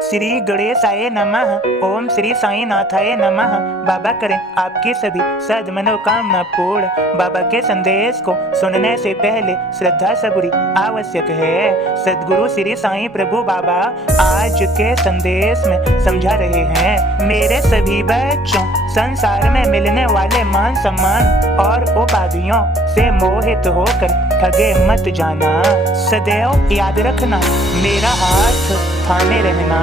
श्री गणेशाय नमः। ओम श्री साई नाथाय नमः। बाबा करें आपकी सभी सद मनोकामना पूर्ण। बाबा के संदेश को सुनने से पहले श्रद्धा सबूरी आवश्यक है। सदगुरु श्री साई प्रभु बाबा आज के संदेश में समझा रहे हैं, मेरे सभी बच्चों, संसार में मिलने वाले मान सम्मान और उपाधियों से मोहित होकर ठगे मत जाना। सदैव याद रखना, मेरा हाथ थामे रहना,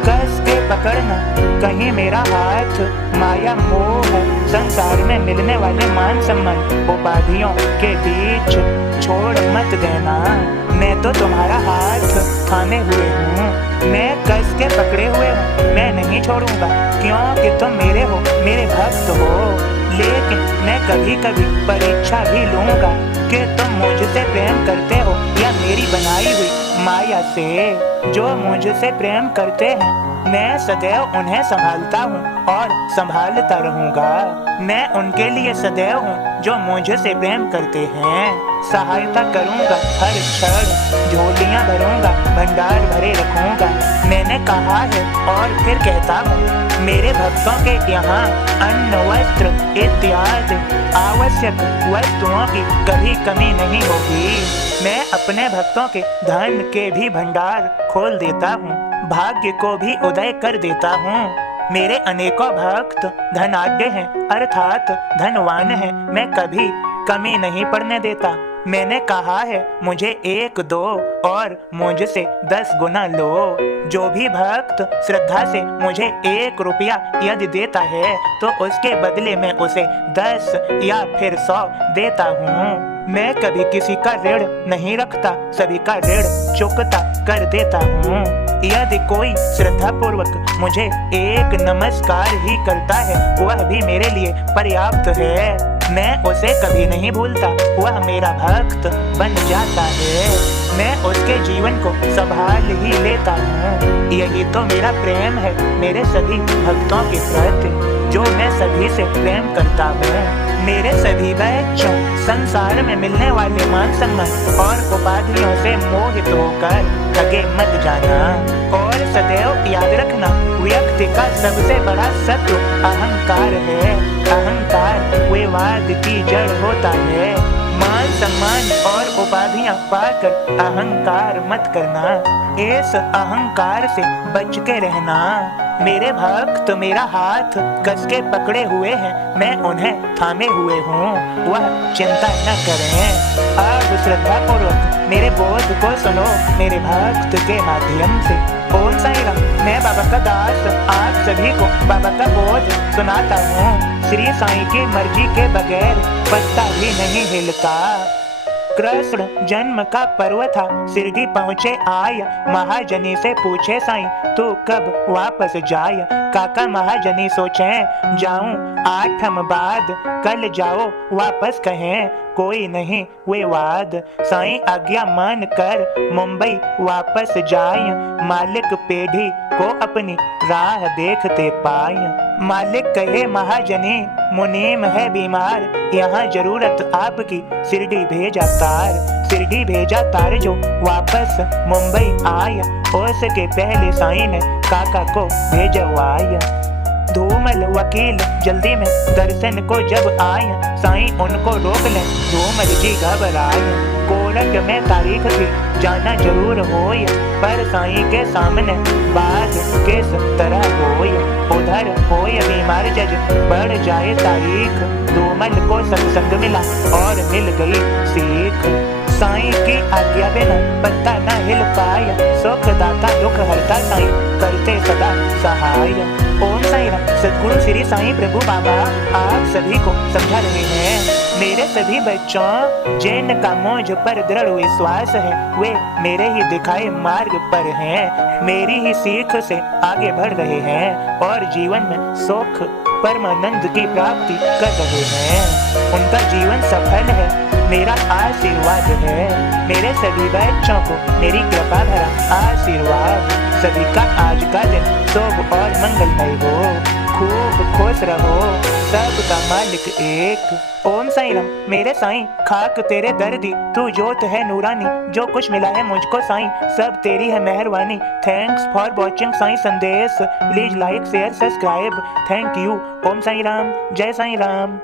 कस के पकड़ना कहीं मेरा हाथ माया मोह संसार में मिलने वाले मान सम्मान उपाधियों के बीच छोड़ मत देना। मैं तो तुम्हारा हाथ थामे हुए हूँ, मैं कस के पकड़े हुए हूँ, मैं नहीं छोड़ूंगा, क्योंकि तुम मेरे हो, मेरे भक्त हो। लेकिन मैं कभी कभी परीक्षा भी लूंगा कि तुम मुझसे प्रेम करते हो या मेरी बनाई हुई माया से। जो मुझसे प्रेम करते हैं मैं सदैव उन्हें संभालता हूँ और संभालता रहूंगा। मैं उनके लिए सदैव हूँ जो मुझसे प्रेम करते हैं। सहायता करूंगा हर क्षण, झोलियाँ भरूंगा, भंडार भरे रखूंगा। मैंने कहा है और फिर कहता हूँ, मेरे भक्तों के यहाँ अन्न वस्त्र इत्यादि आवश्यक वस्तुओं की कभी कमी नहीं होगी। मैं अपने भक्तों के धन के भी भंडार खोल देता हूँ, भाग्य को भी उदय कर देता हूँ। मेरे अनेकों भक्त धनाढ्य हैं, अर्थात धनवान हैं। मैं कभी कमी नहीं पड़ने देता। मैंने कहा है, मुझे 1 2 और मुझसे 10 गुना लो। जो भी भक्त श्रद्धा से मुझे 1 रुपया यदि देता है तो उसके बदले में उसे 10 या फिर 100 देता हूँ। मैं कभी किसी का ऋण नहीं रखता, सभी का ऋण चुकता कर देता हूँ। यदि कोई श्रद्धा पूर्वक मुझे 1 नमस्कार ही करता है वह भी मेरे लिए पर्याप्त है। मैं उसे कभी नहीं भूलता, वह मेरा भक्त बन जाता है। मैं उसके जीवन को संभाल ही लेता हूँ। यही तो मेरा प्रेम है मेरे सभी भक्तों के प्रति, जो मैं सभी से प्रेम करता हूँ। मेरे सभी बच्चों, संसार में मिलने वाले मान सम्मान और उपाधियों से मोहित होकर ठगे मत जाना। और सदैव याद रखना, व्यक्ति का सबसे बड़ा शत्रु अहंकार है। अहंकार विवाद की जड़ होता है। मान सम्मान और उपाधियां पाकर अहंकार मत करना, इस अहंकार से बच के रहना। मेरे भक्त मेरा हाथ कस के पकड़े हुए हैं, मैं उन्हें थामे हुए हूँ, वह चिंता न करें। अब श्रद्धा पूर्वक मेरे बोध को सुनो मेरे भक्त के माध्यम से। ओम साई राम। मैं बाबा का दास आप सभी को बाबा का बोध सुनाता हूँ। श्री साई की मर्जी के बगैर पत्ता भी नहीं हिलता। कृष्ण जन्म का पर्व था, शिरडी पहुँचे आय, महाजनी से पूछे साईं तू कब वापस जाय। काका महाजनी सोचे जाऊं 8 बाद, कल जाओ वापस कहें कोई नहीं वे वाद। साईं आज्ञा मान कर मुंबई वापस जाय, मालिक पेढ़ी को अपनी राह देखते पाए। मालिक कहे महाजनी मुनीम है बीमार, यहाँ जरूरत आपकी शिरडी भेजा तार। शिरडी भेजा तार जो वापस मुंबई आया, उसके पहले साईं ने काका को भेजवाया। धूमल वकील जल्दी में दर्शन को जब आए, साईं उनको रोक ले, धूमल जी घबराए। कोर्ट में तारीख थी जाना जरूर होय, पर साईं के सामने बात किस तरह होय। उधर होय बीमार जज बढ़ जाए तारीख, धूमल को सत्संग मिला और मिल गई सीख। साईं की आज्ञा बिना पत्ता न हिल पाया, सुख दाता दुख हरता साईं करते सदा सहाय। ओम साई राम। सदगुरु श्री साई प्रभु बाबा आप सभी को समझा रहे हैं, मेरे सभी बच्चों, जिनका मुझ पर दृढ़ विश्वास है वे मेरे ही दिखाए मार्ग पर हैं, मेरी ही सीख से आगे बढ़ रहे हैं और जीवन में सुख परमानंद की प्राप्ति कर रहे हैं। उनका जीवन सफल है, मेरा आशीर्वाद है। मेरे सभी बच्चों को मेरी कृपा भरा आशीर्वाद। सभी का आज का दिन शुभ और मंगलमय हो। खूब खुश रहो, सबका मालिक एक। ओम साईं राम। मेरे साईं खाक तेरे दर दी, तू जोत है नूरानी, जो कुछ मिला है मुझको साईं सब तेरी है मेहरबानी। Thanks for watching Sai Sandesh, please like share subscribe, thank you. Om Sai Ram, जय साईं राम।